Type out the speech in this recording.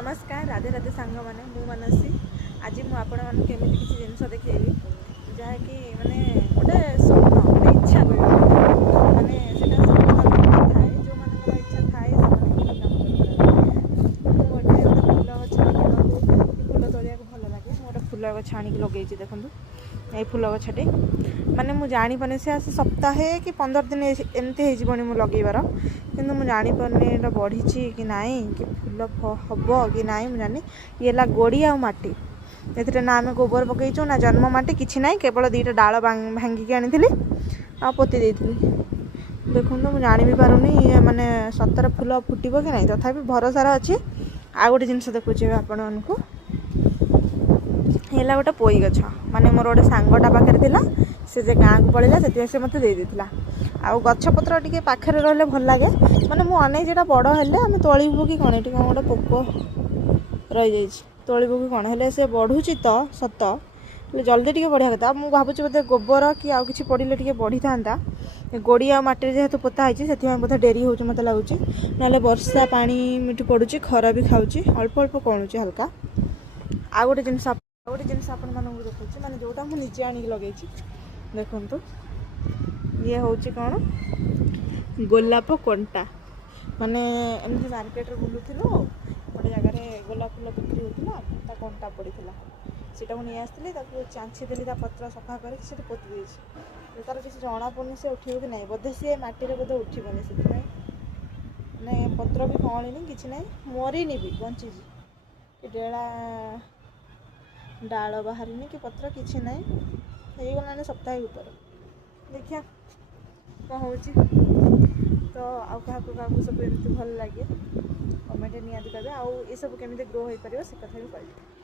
नमस्कार राधे राधे सांग मैंने मु मनसी आज मुझे आपण मानक केमी किसी जिनस देखी जहाँकि माने गोटे स्वप्न गोटे इच्छा कह माने थाए जो मान इच्छा थाए गोटे फूल गछ फूल तोड़ा भल लगे गोटे फूल गछ आनिक लगे देखूँ ये फूल गछटे माने मुझे जापारे से आसे सप्ताहे कि 15 दिन एमती होनी मु लगेबार किंतु मुझे जापारे एटा बढ़ी कि नाई कि फूल हम कि नाई मुझे जानी ये गोड़ी आ माटी ए ना आम गोबर पकईचु ना जन्म माटी किसी ना केवल 2टा डाल भांगिकी आनी आ पोती देखूँ मुझे जानी भी पारुनी ये माने सतर फूल फुटब कि ना तथापि भरोसार अच्छी आ गोटे जिनस देखुचे आपण मानक है गोटे पोई गछ माने मोर गोटे सांगटा पाखे था से जे गाँव को पड़ेगा से मत देदेला आ गछपत्र टे पाखे रही भल लगे माने मु अने जेटा बड़ हेले आम तोलू कि कौन ये कौन गोटे पोक रही जाइए तोलू कि कौन हेले से बढ़ुची तो सत जल्दी टे बढ़िया कथा मुझे भावुँ बोधे गोबर कि आउ कि पड़े टे बढ़ी था गोड़ी आ माटी जेहेतु पोता है बोधे डेरी हो मत लगुच ना वर्षा पानी मिठी पड़ुची खरा भी खाऊँ अल्प अल्प कणुची हल्का आ गोटे जिनस आपण मानक देखुची माने जोटा मुझे निजे आनिक लगे देखु ये हूँ कौन गोलाप कंटा माने एमती मार्केट बुलूलु गोटे जगार गोलाप फूल बिक्री होता कंटा पड़ी सीटा मुझे आसती चांची देली पत्र सफा कर पोती देती तार किसी जना पड़नी से उठे कि ना बोधे सी मटी बोधे उठबनी से मैंने पत्र भी कौनी कि ना मरीनी भी बंची डेला डाल बाहरी कि पत्र किसी ना गला सप्ताह भर देखिया कौन हो तो आउ क्या सब एमती भल लगे कमेंट निहाती करेंगे आउ ये सब केमी ग्रो हो पार से कथा भी कहते।